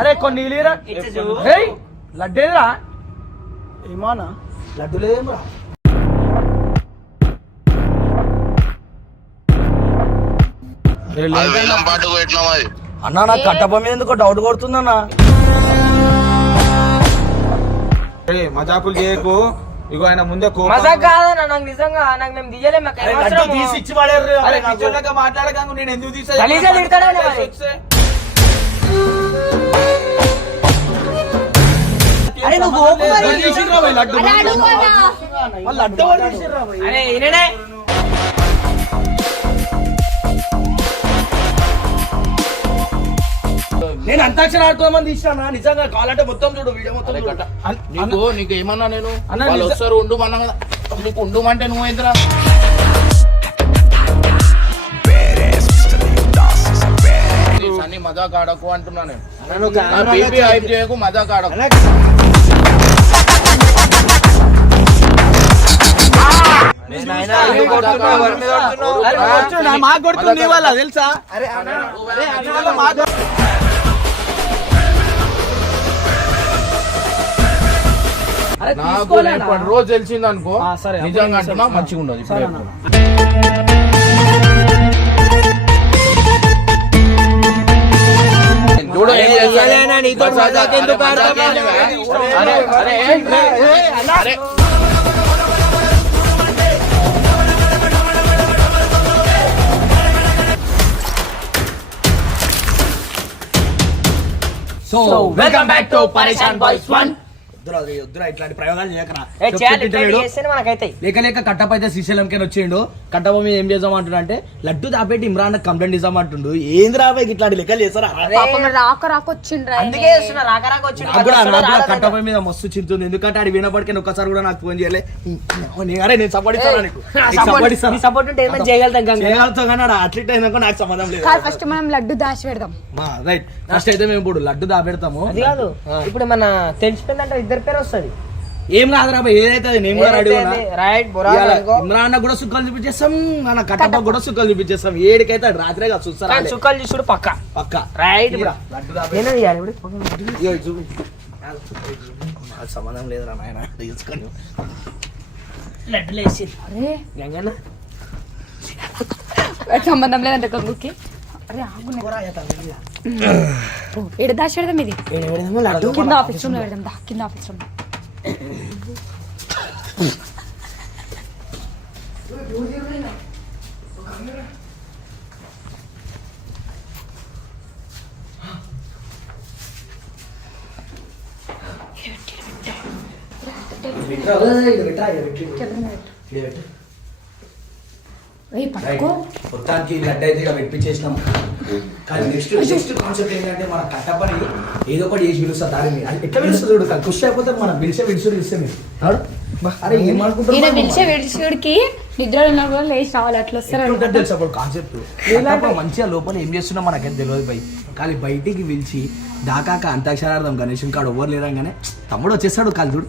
అరే కొన్ని లడ్డేదిరా ఏమానా లడ్డు లేదేమరా అన్నా నాకు కట్టప మీద ఎందుకో డౌట్ కొడుతుందన్నా. మజాకులు చేయకు. ఇగో ఆయన ముందే మాట్లాడక నేను ఎందుకు నేను అంతాక్షరి ఆడుకోమని తీసినా నిజంగా కావాలంటే మొత్తం చూడు వీడియో మొత్తం నీకు ఏమన్నా నేను వాళ్ళు వస్తారు ఉండుమన్నా కదా నీకు ఉండుమంటే నువ్వు ఎదురా అన్ని మజాక్ ఆడకు అంటున్నా నేను హైప్ చేయకు మజాక్ ఆడకు. మాకు కొడుతుంది వాళ్ళ తెలుసా నాకు రోజు తెలిసింది అనుకో నిజంగా అంటున్నా మంచిగా ఉండదు. చూడు ఏం సో వెల్కమ్ బ్యాక్ టు పరేషాన్ బాయ్స్ 1. ఇట్లాంటి ప్రయోగాలు చేయకరా లేక లేక కట్టప అయితే శ్రీశైలంకి వచ్చిండు. కట్టప మీద ఏం చేద్దాం అంటున్నా అంటే లడ్డు దాపెట్టి ఇమ్రాన్ కంప్లైంట్ ఇద్దాం అంటుండు. ఏంది రాబాయి ఇట్లాంటి లెక్కలు చేస్తారా? కట్టప మీద మస్తు చింతుంది. ఎందుకంటే ఆడి వినపడికి ఒక్కసారి కూడా నాకు ఫోన్ చేయలే. నేను సపోర్ట్ చేయగలుగుతాం కానీ అట్లీట్ అయినాక నాకు సంబంధం లేదు. ఫస్ట్ మనం లడ్డు దాచి పెడదాం. రైట్ ఫస్ట్ అయితే మేము ఇప్పుడు లడ్డు దాపెడతాము. అది కాదు ఇప్పుడు మన తెలిసిపోయిందంటే ఇద్దరు పేరు వస్తుంది. ఏం కాదురా ఏదైతే నేను కూడా రెడీ ఇమ్రాన్ కూడా సుఖాలు చూపించేస్తాం మన కట్టప్ప కూడా సుఖాలు చూపించేస్తాం. ఏడికైతే రాత్రే కాదు చూస్తారా సుఖాలు చూసుడు పక్క పక్క రైట్ సంబంధం లేదురా నాయన తీసుకొని లడ్డులు వేసి సంబంధం లేదంటే గంగుకి. అరే ఏడు దాచి పెడదాం. ఇది కింద ఆఫీస్ రూమ్ లో పెడదాం. కింద ఆఫీస్ రూమ్ మొత్తానికి లడ్డు అయితే ఇక పెట్టించేసినాం. కానీ నెక్స్ట్ కాన్సెప్ట్ ఏంటంటే మన కట్టపని ఏదో ఒకటి చేసి పిలుస్తారు. దాని ఎట్లా పిలుస్తుంది చూడు ఖుషి అయిపోతే మనం పిలిచే పిలిస్తే మీరు అరే ఏమనుకుంటున్నాడికి నిద్ర కూడా లేచి రావాలి. అట్లా వస్తారు తెలుసు అప్పుడు కాన్సెప్ట్. మంచిగా లోపల ఏం చేస్తున్నా మనకైతే తెలియదు బై. కానీ బయటికి పిలిచి దాకాక అంతాక్షరార్థం గణేశం కాడు ఎవరు లేదంగానే తమ్ముడు వచ్చేస్తాడు. కాదు చూడు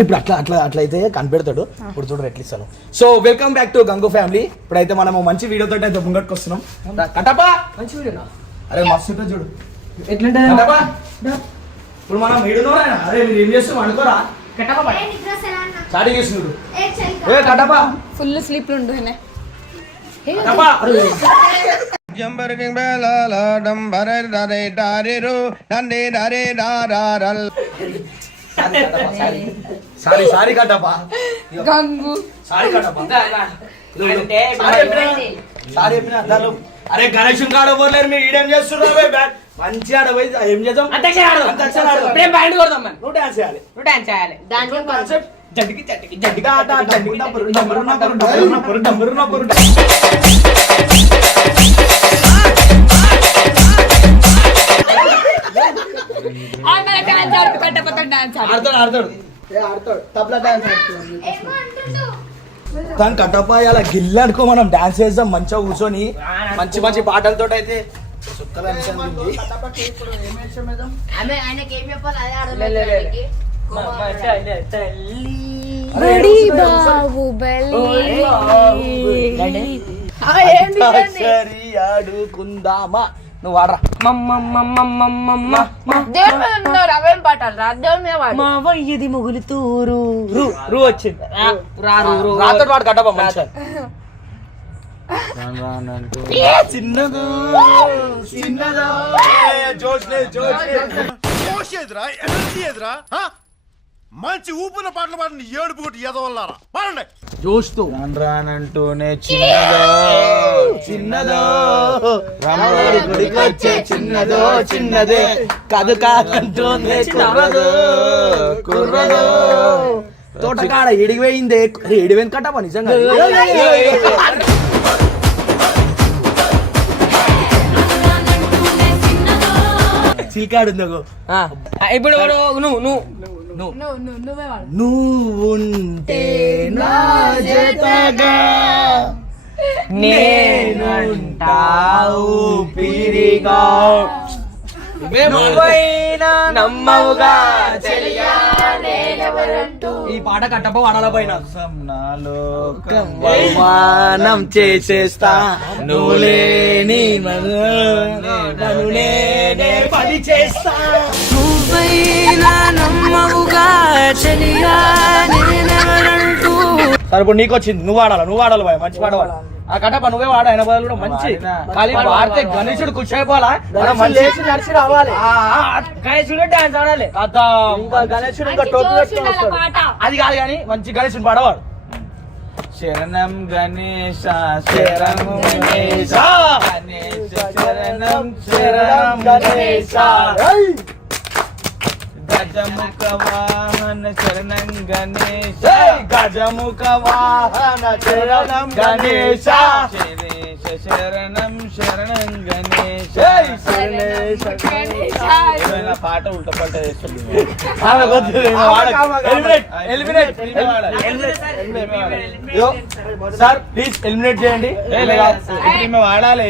ఇప్పుడు అట్లా అయితే కనిపెడతాడు. ఇప్పుడు చూడు ఎట్లా ఇస్తాను. So welcome back to Gangu family. ఇప్పుడైతే మనము మంచి వీడియోతో అయితే ముంగట్టుకు వస్తున్నాం. కట్టపా మంచి వీడియో అరే మస్తు చూడు ఎట్లుంటే ఇప్పుడు మనం వీడియో. అరే మీరు ఏం చేస్తున్నాం అనుకోరా సారీ చేస్తున్నాడు కట్టపా ఫుల్ స్లీప్ ఉండు. Sorry Kattappa Gangu sorry Kattappa sorry చెప్పిన. అరే గణేశం కాడ పోలేరు మీరు ఈడేం చేస్తున్నారు మంచిగా ఆడ పోయి ఏం చేద్దాం తను కట్టపాయి అలా గిల్లు అనుకో మనం డాన్స్ చేద్దాం మంచిగా కూర్చొని మంచి మంచి పాటలతో అయితే ఆడుకుందామా నువ్వు వాడరా. దేవుడి మీద ఉన్నారు అవేం పాటలు రా దేవుడి మీద వాడు. మా వయ్యది మొగులు తూరు రూ వచ్చింది రాతో వాడు కట్టపా మంచిగా. చిన్నదో చిన్నదో జోష్లే ఎదురా ఎనర్జీ ఎదురా మంచి ఊపిన పాటలు పాడండి ఏడుపు కొట్టి ఎదవల్లారా పాడండి జోష్తో రానంటూనే చిన్నదో చిన్నదో రాముడి గుడికి వచ్చే చిన్నదో చిన్నదే కదు కాదంటూనే కుర్రదో కుర్రదో తోటకాడ ఎడిగిపోయిందే ఎడిపోయింది కట్టపా నిజంగా. చిల్కాడు ఉందో ఇప్పుడు నువ్వు నువ్వే వాడు. నువ్వుంటే నా జతగా నేనుంటావు పిరిగా నమ్మవుగా ఈ పాట కట్టప వాడాల పైన అవమానం చేసేస్తా నువ్వు లేని నన్ను నేనే పని చేస్తా సరే ఇప్పుడు నీకు వచ్చింది నువ్వు వాడాలి భయ మంచి పాట వాడు. ఆ కట్టప నువ్వే వాడు ఆయన బదులు కూడా మంచి ఖాళీ వాడితే గణేశుడు ఖుషి అయిపోవాలా లేచి నడిచి రావాలి. గణేశుడు డాన్స్ ఆడాలి కదా ఇంకా గణేశుడు ఇంకా టోపీ పెట్టుకొని వస్తాడు. అది కాదు కానీ మంచి గణేశుడు పాడవాడు. శరణం గణేశ శరణం గణేశ గణేశ శరణం శరణం గణేశ గజముఖ వాహన శరణం గణేశ గజముఖ వాహన శరణం గణేశ శరణేశ శరణం శరణం గణేశ ఏమైనా పాట ఉల్టా పల్ట చేస్తుంది. సార్ ప్లీజ్ ఎలిమినేట్ చేయండి. ఈమె వాడాలి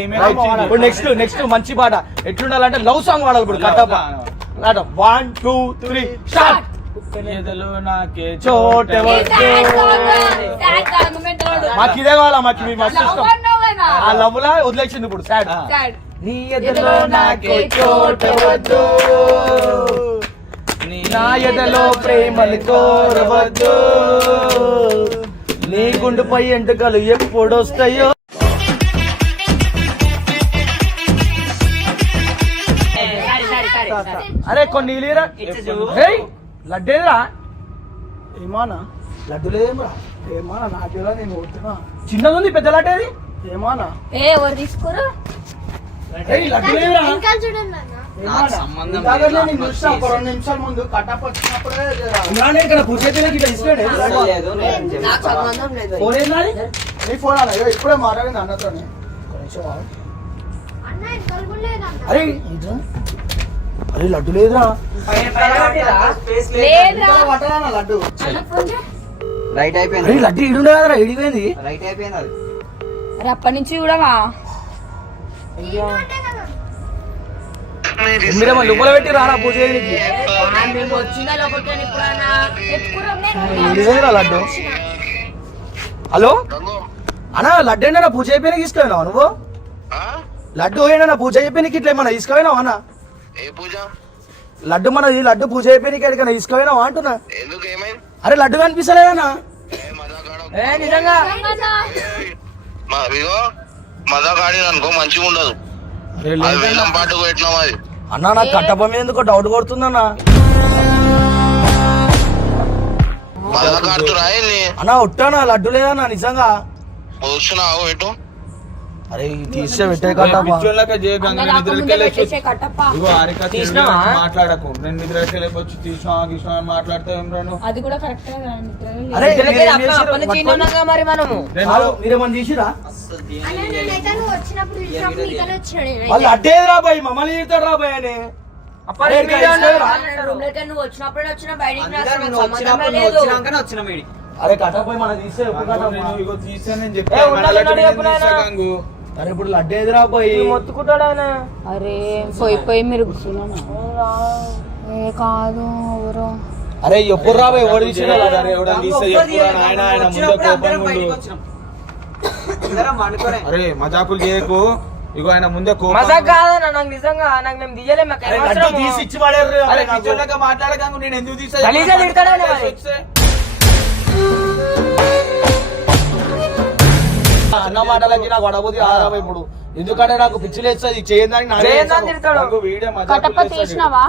ఇప్పుడు నెక్స్ట్ మంచి పాట ఎట్లుండాలంటే లవ్ సాంగ్ వాడాలి. ఇప్పుడు కట్టప్ప 1 2 3 స్టార్ట్. ఎదలో నాకే చోటే మాకు ఇదే కావాలా మాకు మీ మస్తు ఇష్టం. ఆ లవ్ లా వదిలేసింది ఇప్పుడు సాడ్. నీ ఎదలో నాకే చోటే వద్దు నా ఎదలో ప్రేమలు కోరవద్దు నీ గుండెపై ఎంటుకలు ఎప్పుడొస్తాయో. అరే కొన్ని ఇలీరా లడ్డేదిరా ఏమానా లడ్డు లేదేమరా ఏమానా నాకేలా నేను పోతున్నా చిన్నది ఉంది పెద్ద లడ్డేది ఏమానా ఎవరు తీసుకోరు లడ్డు లేదురా నిమిషాల ముందు కట్టప్ప వచ్చినప్పుడే ఇక్కడ పూజ తీసుకోండి నీ ఫోన్ అన్న ఇప్పుడే మాట్లాడింది అన్నతో అరే అరే లడ్డు లేదురా లడ్డు రైట్ అరే అయిపోయింది లడ్డు ఇడుండే కదరా ఇడిపోయింది రైట్ అయిపోయింది అది అరే అప్పటి నుంచి చూడవా మీరేమో లుమ్మల పెట్టి రారా పూజ చేయడానికి ఇడిపోయిందిరా లడ్డు. హలో అన్నా లడ్డు ఏంటన్నా పూజ అయిపోయినా తీసుకెళ్ళినావా నువ్వు? లడ్డు ఏంటన్నా పూజ అయిపోయినాకి ఇట్లా ఏమన్నా తీసుకెళ్ళినావా అన్న? లడ్డు మనది లడ్డు పూజ అయిపోయినాకి ఎక్కడికైనా తీసుకెళ్ళినావా అంటున్నా. అరే లడ్డు కనిపిస్తలేదన్నా నిజంగా మజాకాడి అనుకో మంచిగా ఉండదు వేలం పాటకు పెట్టినాం అది అన్నా నాకు కట్టప్ప మీద ఎందుకో డౌట్ కొడుతుందన్నా. మజాకాడుతురా అన్నా ఒట్టానా లడ్డు లేదన్నా నిజంగా వస్తున్నావు ఎటు అరే తీసే పెట్టే కట్టప్ప మాట్లాడకు నేను నిద్రకి వచ్చి తీసిన మాట్లాడితే ఏం రాను. అది కూడా కరెక్ట్ అరే మరి మనము మీరేమన్నా తీసిరా వాళ్ళు అడ్డేది రాబాయి మమ్మల్ని తీస్తాడు రాబాయి అని అరే కట్టపోయి మనం తీస్తే తీసా నేను చెప్పాను. అరే ఇప్పుడు లడ్డేది రాబాయి మొత్తుకుంటాడు ఆయన. అరే పోయి మీరు ఏ కాదు ఎవరు అరే ఎప్పుడు రాబాయి ఎవరు తీసిన అరే మజాకులు చేయకు ఇగో ఆయన ముందే కోపం. మజాక్ కాదన్న నాకు నిజంగా నాకు మేము తీయలేము మాకు అరే ఏం లడ్డు అవసరము? తీసి ఇచ్చి పడేర్రు. అరే అరే నాకు. పిచ్చోళ్ళగా మాట్లాడకంగు నేను ఎందుకు తీసా గలీజా తిడతాడనే మరి. అన్న మాటలకి నాకు వడబోది ఆరాబ ఇప్పుడు ఎందుకంటే నాకు పిచ్చి లేస్తుంది చేయడానికి చేయొద్దని తిడతాడు. వీడియో కట్టప్ప తీసినావా?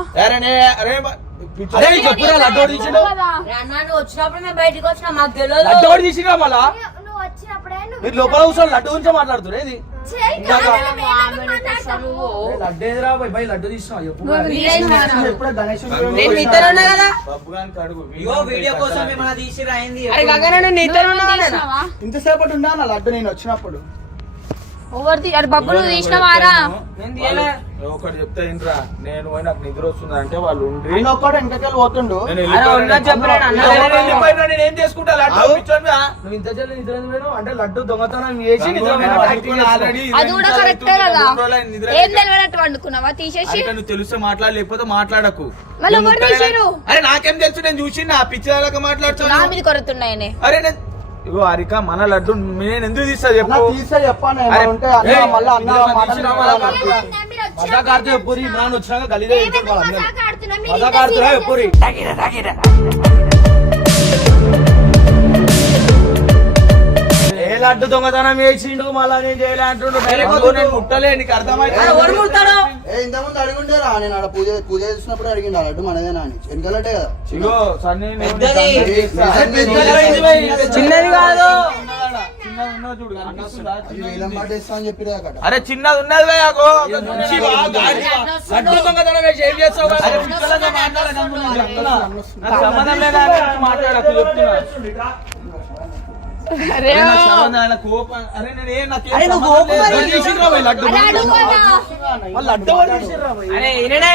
చెప్పురా లడ్డోడు తీసిండు వచ్చినప్పుడు మేము బయటకు వచ్చినా మాకు తెలియదు లడ్డోడు తీసినా మళ్ళా నువ్వు వచ్చినప్పుడే మీరు లోపల కూర్చొని లడ్డు గురించి మాట్లాడుతున్నారు ఏది లడ్డు ఎదురా బై లడ్డు తీసినా చెప్పు ఎప్పుడో గణేష్ నేను నీతోనే ఉన్నా కదా. వీడియో కోసం ఏమైనా తీసిరా అయింది అరే గంగన్న నేను నీతోనే ఉన్నా కదా. తీసినావా? ఇంతసేపటి ఉన్నా నా లడ్డు నేను వచ్చినప్పుడు ఎవరిది? అరే బబ్బు నువ్వు తీసినావారా? నేను తీయలే. ఒకటి చెప్తా ఏంట్రా నేను పోయి నాకు నిద్ర వస్తుంది అంటే వాళ్ళు ఉండి ఆయన ఒక్కడు వెనకకెళ్ళి పోతుండు నేను అరే ఉన్నది చెప్పలేను అన్న. వెళ్ళిపోయినా నేను ఏం చేసుకుంటా లడ్డు ఆగు. పిచ్చోనివా? నువ్వు ఇంత జల్లి నిద్ర ఎందుకు పోయినావు? అంటే లడ్డు దొంగతనం చేసి నిద్ర పోయినావు, acting ఆల్రెడీ చేస్తున్నావు. అది కూడా కరెక్టే కదా. ఏం తెలియనట్టు వండుకున్నావా తీసేసి? నువ్వు తెలిస్తే మాట్లాడ లేకపోతే మాట్లాడకు మళ్ళీ నేను ఎవరు ముట్టలే. తీసిర్రు? అరే నాకేం తెలుసు నేను చూసి నా పిచ్చిదాకా నా మాట్లాడుతున్నా మీద కొరుతున్నాయనే. అరే నేను ఇగో హరిక మన లడ్డు నేను ఎందుకు తీస్తా అన్న చెప్పు తీస్తే చెప్పాను అరే, ఉంటే అన్న ఏయ్, మళ్ళీ అన్న ఇదిగో మాటలు తీసినా వినాలి. మజాక్ ఆడితే ఎప్పురి ఇమ్రాన్ వచ్చినాక గలీజా చెప్తారు వాళ్ళందరూ. మజాక్ ఆడుతున్నాం మజాక్ ఆడుతున్నా ఎప్పురి ఏ లడ్డు దొంగతనం చేసిండు మళ్ళా నేను చేయలే అంటుండు డైరెక్ట్ నేను ముట్టలే నీకు అర్థమైతే అరే ఎవరు ముడతాడు? ఇంతకుముందు అడిగుంటారా నేను ఆడ పూజ చేసినప్పుడు అడిగిండు ఆ లడ్డు మనదేనా అని వెనకాలటే కదా ఇగో సన్నీ నేను పెద్దది. చిన్నది కాదు. చిన్నది ఉన్నది చూడు కనిపిస్తుందా? అది వేలం పాట ఇస్తా అని చెప్పిరు కదా అరే చిన్నది ఉన్నది వేయకు. లడ్డు దొంగతనం చేసి ఏం చేస్తావు కదా? అరే పిచ్చోళ్ళగా మాట్లాడకంగు నేను చెప్తున్నా. నాకు సంబంధం లేదా అని మాట్లాడకు చెప్తున్నా. అరే అరే నాకు సంబంధం ఆయన కోపం. అరే నేను ఏం నాకేం అరే నువ్వు సంబంధం కోపం లేదు. మరి చేసిండ్రా భయ్ లడ్డు అరే అడుగు అన్నా. వాళ్ళు లడ్డు వాడు చేసిండ్రా భయ్. అరే ఈయననే.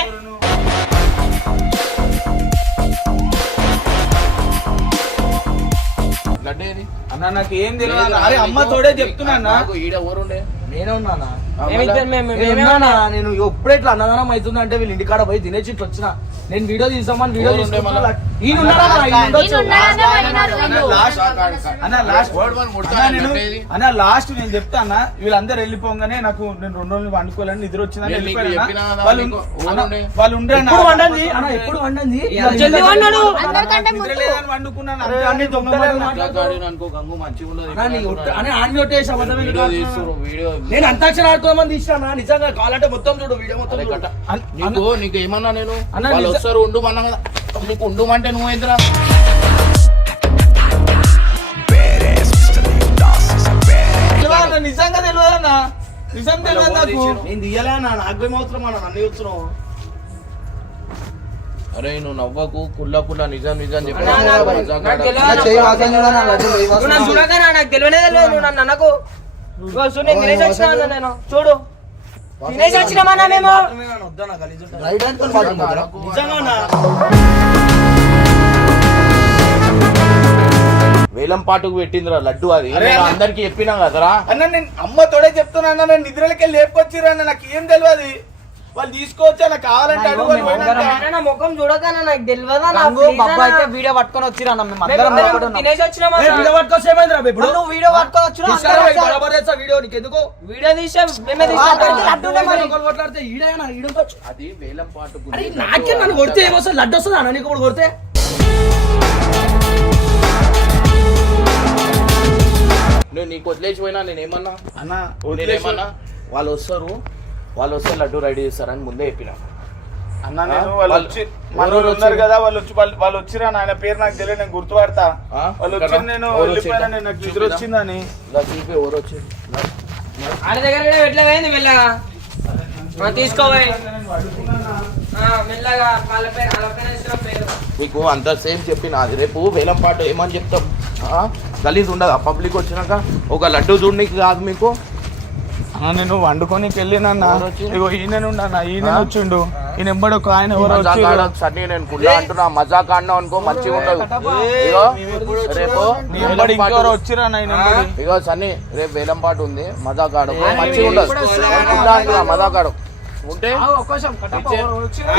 లడ్డు ఏది? అన్న నాకు ఏం తెలియదు. అరే అమ్మ తోడే చెప్తున్నా అన్న. నాకు ఈడ ఊరుండే నేనే ఉన్నానా మేమిద్దరం నేను ఉన్నానా? నేను ఎప్పుడే ఇట్లా అన్నదానం అవుతుంది అంటే వీళ్ళు ఇంటికాడ పోయి తినేసి ఇట్లా వచ్చిన నేను వీడియో తీసామని వీడియో ఎవరు ఉండే తీసుకుంటా మళ్ళా? ఈయన ఉన్నాడా? ఈయన ఉండొచ్చు. ఈయన ఉన్నాడనే పోయినారు. అన్న లాస్ట్ అన్న లాస్ట్ వర్డ్ వన్ ముడతా అన్న నేను అంటే ఇది. అన్న లాస్ట్ నేను చెప్తా అన్న వీళ్ళందరూ వెళ్ళిపోగానే నాకు నేను 2 రోజులు వండుకోవాలని నిద్ర వచ్చిందని నేను నీకు వెళ్ళిపోయాను చెప్పినా అన్న. కదా వాళ్ళు నీకు అన్న, ఊరుండే. వాళ్ళు ఉండే అన్న. ఎప్పుడు వండంది అన్న ఎప్పుడు వండంది జల్దీ వండాడు. అందరికంటే నిద్ర ముందు. లేదని వండుకున్నాను అరే అంతే. అన్ని దొంగ మాటలు ఇట్లా మాట్లాడుతావు. గాడి అనుకో గంగు మంచిగా ఉండదు అన్న, నీ ఒట్టు- అనే ఆన్ కొట్టేసి అబద్ధం ఎందుకు వీడియో ఆడుతున్నావు? తీస్తుర్రు, వీడియో నేను అంతాక్షరి ఆడుకోమని తీసినా నిజంగా కావాలంటే మొత్తం చూడు వీడియో మొత్తం అరే చూడు. కట్ట నీకు ఏమన్నా నేను అన్న, వాళ్ళు నిజ- వస్తారు ఉండు మన్నా కదా నీకు ఉండుమంటే నువ్వు ఎదురా తెలియదు అన్న, నిజంగా తెలియదు అన్న నిజం తెలియదు నాకు నేను తీయలే అన్న నాకు ఏమవుతున్నాం అన్న నన్ను చూస్తున్నావు అరే నువ్వు నవ్వకు కుల్ల కుల్ల నిజం నిజం చెప్పి అన్నా, నాకు- మజాక్ నాకు ఆడకు. తెలియదు. నా చెయ్యి వాసన చూడ నా లడ్డు వెయ్యి నువ్వు నన్ను వాసన చూడగానే నాకు తెలియనే తెలియదు. నువ్వు నన్ను అన్నకు ఇగో చూడు, నేను తినేసి వచ్చినా అన్న నేను చూడు తినేసి వచ్చినామన్నా మేము. వద్దన్నా గలీజ్ ఉంటుంది. రైట్ హ్యాండ్ తో పట్టుకుంటారా? నిజంగా అన్న వేలం పాటుకు పెట్టిందిరా లడ్డు అది అరే నేను అన్న. అందరికి చెప్పినా కదరా అన్న నేను అమ్మ తోడే చెప్తున్నా అన్న నేను నిద్రలకి లేపుకొచ్చిరా అన్న నాకు ఏం తెలియదు వాళ్ళు తీసుకోవచ్చా నాకు కావాలంటే అడుగు అని పోయినాక. అన్న, నా ముఖం చూడగానే నాకు తెలియదా నా గంగు, please బబ్బు అయితే అన్న. వీడియో పట్టుకొని వచ్చిరా అన్న మేము మేము అందరం అందరం భయపడి ఉన్నాం. తినేసి వచ్చినామా ఏ, వీడియో పట్టుకొస్తే ఏమైందిరా బే ఇప్పుడు? నువ్వు వీడియో పట్టుకొని వచ్చినా తీస్తారా అందరం బే, బరాబర్ చేస్తా వీడియో నీకు ఎందుకు? వీడియో తీసే మేమే అక్కడికి తీసాం. లడ్డు ఉండే మరి. ఒకరు కొట్లాడితే ఈడేనా? ఈడొచ్చు. అది వేలం పాటుకు అరే నాకే నన్ను కొడితే ఏమొస్తుంది? లడ్డు వస్తుందా అన్న నీకు ఇప్పుడు కొడితే? నేను నీకు వదిలేసిపోయినా నేనేమన్నా అన్న నేనేమన్నా వాళ్ళు వస్తే లడ్డు రెడీ చేస్తారని ముందే చెప్పిన అన్న నేను వాళ్ళు వచ్చి మనోళ్ళు ఉన్నారు కదా వాళ్ళు వచ్చి వాళ్ళు వచ్చిరా ఆయన పేరు నాకు తెలియదు నేను గుర్తుపడతా వాళ్ళు వచ్చి నేను వెళ్ళిపోయినా నేను నాకు నిద్ర వచ్చిందని ఇలా చూపి ఎవరు వచ్చి ఆడ దగ్గర కూడా ఎట్లా పోయింది మెల్లగా తీసుకోవాలి మెల్లగా వాళ్ళ పేరు వాళ్ళ పేరు ఇచ్చిన పేరు. మీకు అంత సేమ్ చెప్పిన అది రేపు వేలం పాటు ఏమని చెప్తాం గలీజ్ ఉండదు పబ్లిక్ వచ్చినాక ఒక లడ్డు చూడడానికి కాదు మీకు అన్న నేను వండుకోనికి వెళ్ళినా ఎవరు వచ్చి? ఇగో ఈయన అన్న ఈయన వచ్చిండు ఈయన ఎంబడి ఒక ఆయన ఎవరు మజాక్ వచ్చి ఆడకు సన్నీ నేను కుళ్ళ అంటున్నా మజాక్ ఆడినావు అనుకో మంచిగా ఉండదు ఇగో రేపు నీ వేలం ఎంబడి పాటు- ఇంకెవరు వచ్చిరా అన్న ఈయన ఎంబడి ఇగో సన్నీ రేపు వేలం పాటు ఉంది మజాక్ ఆడకు మంచిగా ఉండదు కుళ్ళ అంటున్నా మజాక్ ఆడకు ఉంటే ఇచ్చే.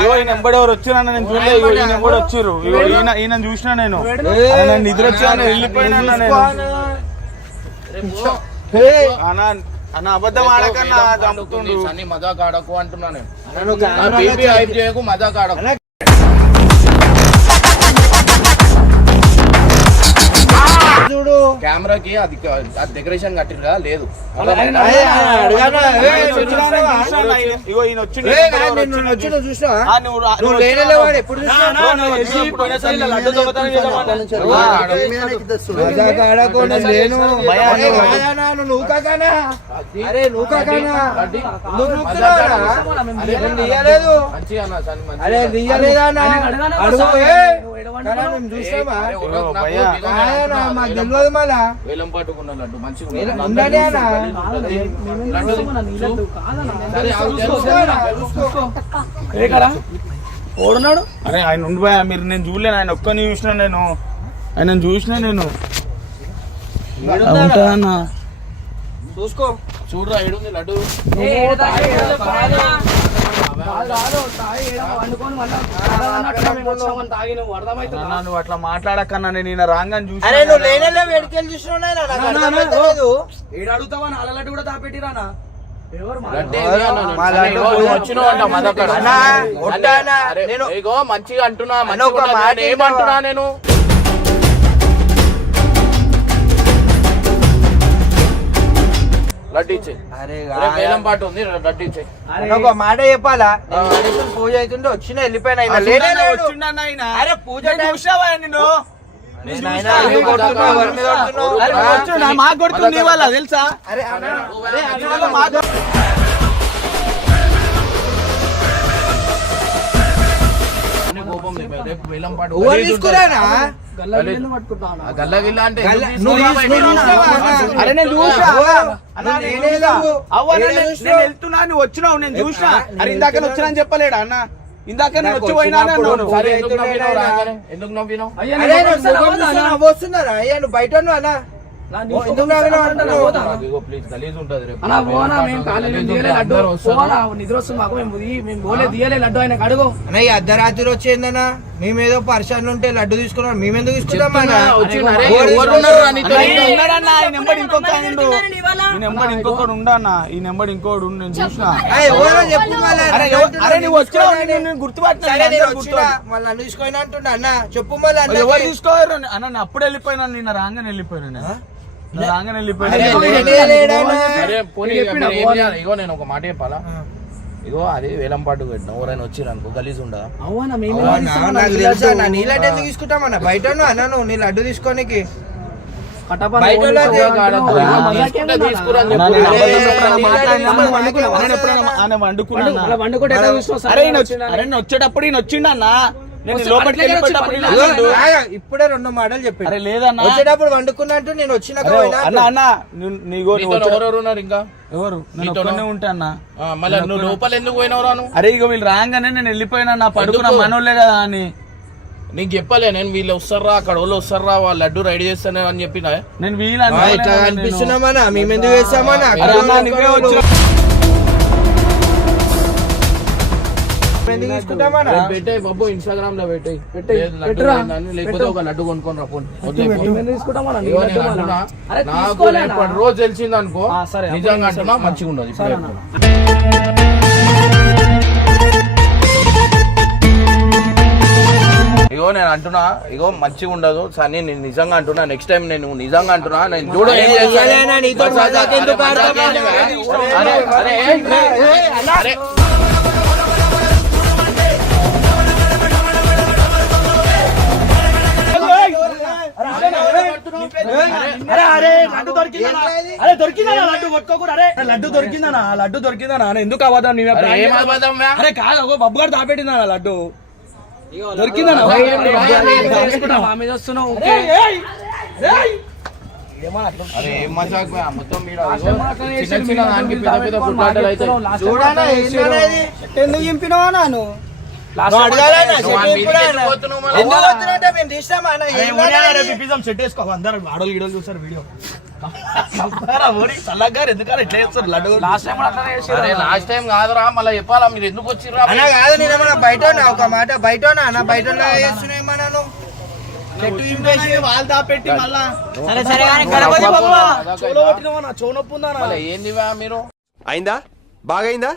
ఇగో ఈయన ఎంబడి ఎవరు వచ్చిరా అన్న నేను చూడలే ఇగో ఈయన ఎంబడి వచ్చిర్రు ఇగో ఈయన చూసినా నేను అన్న, నేను నిద్ర వచ్చా వెళ్ళిపోయినా అన్న నేను రేపు అన్న అన్న అబద్ధం ఆడకన్నా చంపుతుండు. సన్నీ మజాక్ ఆడకు అంటున్నా నేను. నా బీపీ హైప్ చేయకు, మజాక్ ఆడకు. చూడు కెమెరాకి అది డెకరేషన్ కట్టిరా లేదు. ఇగో ఈయన వచ్చిండు. చూసినావా ఆ, నువ్వు రా- నువ్వు లేనేలేవాడు ఎప్పుడు తెలియదు మళ్ళా వేలం పాటుకున్న లడ్డు మంచిగా ఉండనే అన్న. ఓడున్నాడు అరే ఆయన ఉండి పోయా మీరు, నేను చూడలేను. ఆయన ఒక్కని చూసిన నేను, ఆయన చూసిన నేను. ఉంటుందన్న. చూసుకో చూడరా ఏడుంది లడ్డు. అన్న, నువ్వు అట్లా మాట్లాడకన్నా, నేను ఈయన రాంగని చూసి. అరే నువ్వు లేనే వేడికెళ్ళి చూసినావు ఏడు అడుగుతావా నాల లడ్డు కూడా దాపెట్టిరానా లడ్డు ఏది అన్నా నేను? సరే, ఇగో నువ్వు వచ్చినావు అంట మదక్కడ. అరే, ఇగో మంచిగా అంటున్నా, మంచిగా ఉన్నది. నేను ఏమంటున్నా నేను? లడ్డు ఇచ్చే. అరే వేలం పాటు ఉంది, లడ్డు ఇచ్చే. ఒక మాట చెప్పాలా, నేను గణేశుని పూజ అవుతుంటే వచ్చిన వెళ్ళిపోయినా ఆయన లేనే లేడు. వచ్చిండన్న ఆయన. అరే పూజ నేను టైం చూసావా నిన్ను? నాయనా, ఎందుకు కొడుతున్నావు? ఎవరి మీద కొడుతున్నావు? అరే నువ్వు వచ్చిండు, మాకు కొడుతుంది నీ వల్ల తెలుసా? అరే అన్న, అరే నీ వల్ల మాకు కోపం లేదు. రేపు వేలం పాటు ఎవరు తీసుకురానా? ఆ గల్ల గిల్ల అంటే నువ్వు చూసినావా అన్న? అరే నేను చూసా. అన్న, నువ్వు నేను నేనే చూసా. లేవు. అవ్వ, నేనే నేను చూసినావు. వెళ్తున్నా, నువ్వు వచ్చినావు, నేను చూసా. అరే ఇందాక నేను వచ్చినా చెప్పలేడా అన్న? ఇందాక నేను నాకు వచ్చి పోయినా వచ్చినప్పుడు అన్నాను. సరే, ఎందుకు నవ్వినావు రాగానే? ఎందుకు నవ్వినావు? అరే నువ్వు ముఖం చూసి నవ్వొస్తున్నారా? అయ్యా నువ్వు బయట ఉన్నావు అన్న. ఎందుకు నవ్వినావు అంటున్నావు? ఇగో ప్లీజ్ గలీజ్ ఉంటది రేపు. అలా పోనా మేము కాలేజీ గలీజ్ దియలే ఉంటది, లడ్డు అందరూ వస్తారు. పోనా నిద్ర వస్తుంది మాకు మేము పోలే దియలే లడ్డు ఆయన అడుగు అన్న ఈ అర్ధరాత్రి వచ్చేందన్న, మేమేదో పరిశాన్ ఉంటే లడ్డు తీసుకున్నాం, మేమెందుకు తీసుకుంటాం అన్న? వచ్చిండు, అరే, ఎవరు ఉన్నారు రా నీతో? అన్న, ఈయన ఉన్నాడన్న, ఈ నెంబర్ ఇంకొక ఆయన ఉండు. ఈ నెంబర్ ఇంకొకడు ఉండన్న, ఈ నెంబర్ ఇంకోడు ఉండు, నేను చూసిన. ఎవరో చెప్పు మళ్ళా. అరే అరే నువ్వు వచ్చినావు, నేను గుర్తుపట్టినా. సరే నేను వచ్చినా మళ్ళీ నన్ను తీసుకొని అంటున్నా అన్న, చెప్పు మళ్ళీ అన్న. ఎవరు తీసుకోవారు అన్న? నేను అప్పుడు వెళ్ళిపోయినా, నిన్న రాగానే వెళ్ళిపోయాను. నేను రాగానే వెళ్ళిపోయాను. అరే పోనీ, మీరు ఏం చేయాలి? ఇగో నేను ఒక మాట చెప్పాలా? ఇగో అది వేలం పాటు పెట్టిన ఎవరైనా వచ్చిర్రు అనుకో గలీజ్ ఉండదా? అవునా నాకు తెలుసా అన్న, నీ లడ్డు ఎందుకు తీసుకుంటామన్నా? బయట ఉన్నావు అన్న, నువ్వు నీ లడ్డు తీసుకోనికి బయట ఉన్నది. తీసుకురా అని అన్న, చెప్పు. నేను అరే, ఎప్పుడైనా నీ మాట్లాడినా, లడ్డు నువ్వు వండుకున్నావా? మాట్లాడినా నేను ఎప్పుడైనా ఆయన వండుకున్నా. వండుకుంటే ఎట్లా చూస్తున్నావు? అరే నేను వచ్చేటప్పుడు ఈయన వచ్చిండన్న, నేను లోపలికి వెళ్ళిపోయేటప్పుడు ఈయన ఇదిగో, వచ్చిండు. ఆగు, ఇప్పుడే 2 మాటలు చెప్పాడు. అరే లేదన్నా. వచ్చేటప్పుడు వండుకున్నట్టు నేను వచ్చినాక అరే, పోయినా అన్న అన్న నీగో నీతో ఎవరెవరు ఉన్నారు ఇంకా? ఎవరు? నేను నీతోనా? ఒక్కనే ఉంటా అన్న. మళ్ళీ నువ్వు లోపల ఎందుకు పోయినావు రాను? అరే ఇగో వీళ్ళు రాగానే నేను వెళ్ళిపోయినా, నా పడుకున్న ఎందుకు? మనోళ్ళే కదా అని. నీకు చెప్పలే నేను వీళ్ళు వస్తారా అక్కడ వాళ్ళు వస్తారా వాళ్ళ లడ్డు రెడీ చేస్తానే అని చెప్పిన. నేను వీళ్ళని ఇట్లా కనిపిస్తున్నామన్నా, మేమెందుకు వేస్తామన్నా? అరే అన్న, నువ్వే వచ్చిన ఎందుకు తీసుకుంటామన్నా? పెట్టే బాబు ఇన్స్టాగ్రామ్ లో పెట్టేయ్. లేకపోతే ఒక లడ్డు కొనుక్కొని రా పోనీ. తీసుకుంటామా ఇగో నేను అంటున్నా, అరే నాకు తీసుకోలే రేపటి రోజు తెలిసింది అనుకో, సరే, నిజంగా అంటున్నా మంచిగా ఉండదు ఇప్పుడు. ఇగో నేను అంటున్నా, ఇగో మంచిగా ఉండదు సన్నీ, నేను నిజంగా అంటున్నా. నెక్స్ట్ టైం నేను నిజంగా అంటున్నా, నేను చూడ ఏం చేస్తాను. ఏదైనా నీతో మజాక్ ఎందుకు ఆడతామా? అరే, అరే, అరే. అరే అరే లడ్డు దొరికిందనా? అరే దొరికిందనా లడ్డు? కొట్టుకోకూడదు. అరే లడ్డు దొరికిందనా? లడ్డు దొరికిందనా? ఎందుకు అవ్వదా? అరే, ఏం అబద్ధం మ్యా? అరే కాదు, ఒక బబ్బు గారు దాపెట్టిందనా లడ్డు? దొరికిందనా? మా మీద వస్తున్నావు అరే ఏం మజాక్ మ్యా? మొత్తం మీద చిన్న చిన్న దానికి పెద్ద పెద్ద గుడ్డాటలు అయితే చూడన్నా, ఏంటన్నా ఇది? ఎందుకు చింపినావా నాను? నువ్వు అడగాలా అన్న? నువ్వు వాని మీదకి ఎందుకు పోతున్నావు మళ్ళా? ఎందుకు వస్తున్నట్టే మేము తీస్తామా అన్న? ఏంటన్నా ఇది? సెట్ వేసుకో, అందరు ఆడోళ్ళు గీడోళ్ళు చూస్తారు వీడియో. సల్లగారు ఎందుకని ఇట్లా చేస్తారు లడ్డు? లాస్ట్ టైం కూడా అట్లానే చేసారు. అరే లాస్ట్ టైం కాదురా, మళ్ళీ చెప్పాలా మీరు ఎందుకు వచ్చిర్రా? అన్న కాదు, నేనేమన్నా బయట ఉన్నా? ఒక మాట బయట ఉన్నా అన్న, బయట ఉన్నా చేస్తున్నాయేమన్నా నువ్వు? చెట్టు చింపేసి వాళ్ళు దాపెట్టి మళ్ళా సరే సరే కానీ గణపతి బొమ్మ చెవులో కొట్టినావా నా చెవు నొప్పి ఉందా మళ్ళీ ఏందివా మీరు అయిందా బాగైందా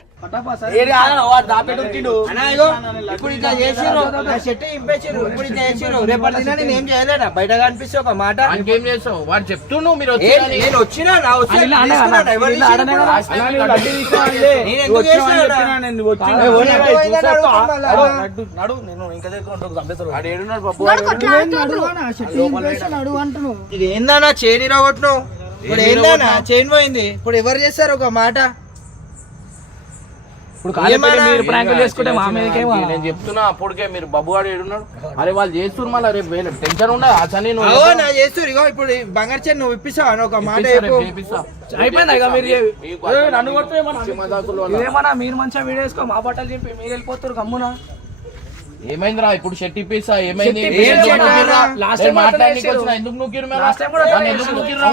దాపెట్టి వచ్చిండు అన్నా ఇగో ఇప్పుడు ఇట్లా చేసిర్రు నా చెట్టు చింపేసిర్రు ఇప్పుడు ఇట్లా చేసిర్రు రేపటి దిన నేను ఏం చేయలేనా బయట కనిపిస్తే ఒక మాట ఇంకేం చేస్తావు వాడు చెప్తున్నావు మీరు నేను వచ్చినా నా వచ్చి ఇలా అనే తీసుకున్నా, కదా, ఎవరు ఇలా ఇచ్చిర్రు అనే ఇప్పుడు? కదా. నేను ఎందుకు చేసినా నడు నేను ఇంకా దగ్గర ఉంటాను చంపేస్తారు వాడు ఏడున్నాడు బాబు ఇది ఏందన్నా చైన్ ఇరగొట్టును ఇప్పుడు ఏందన్నా చైన్ పోయింది ఇప్పుడు ఎవరు చేస్తారు ఒక మాట ఇప్పుడు కాలేపల్లి ఏమన్నా? మీరు ప్రాంకులు చేసుకుంటే మా మీదకేమో నేను చెప్తున్నా అప్పటికే మీరు బాబు వాడు ఏడున్నాడు అరే వాళ్ళు చేస్తున్నారు మళ్ళీ రేపు వేరే టెన్షన్ ఉండదు ఆ చని నువ్వు అవో నా చేస్తారు ఇగో ఇప్పుడు ఈ బంగారు చైన్ నువ్వు ఇప్పిస్తావు అని ఒక మాట ఇప్పిస్తా, చెప్పు. రేపు చేపిస్తా. అయిపోయింది ఇక మీరు మీకు నన్ను కొడితే మజాకులు వల్ల. ఇదేమన్నా మీరు మంచిగా వీడియో వేసుకో మా బట్టలు చింపి మీరు వెళ్ళిపోతారు గమ్మున ఏమైందిరా ఇప్పుడు షర్ట్ ఇప్పిస్తా ఏమైంది షర్ట్ ఇప్పిస్తా. ఎందుకు నూకిర్రా? Last నేను time మాట్లాడనీకి అట్లనే వచ్చిన ఎందుకు నూకిర్రు మీరు? Last time కూడా నన్ను అట్లనే ఎందుకు చేశారు. నూకిర్రా?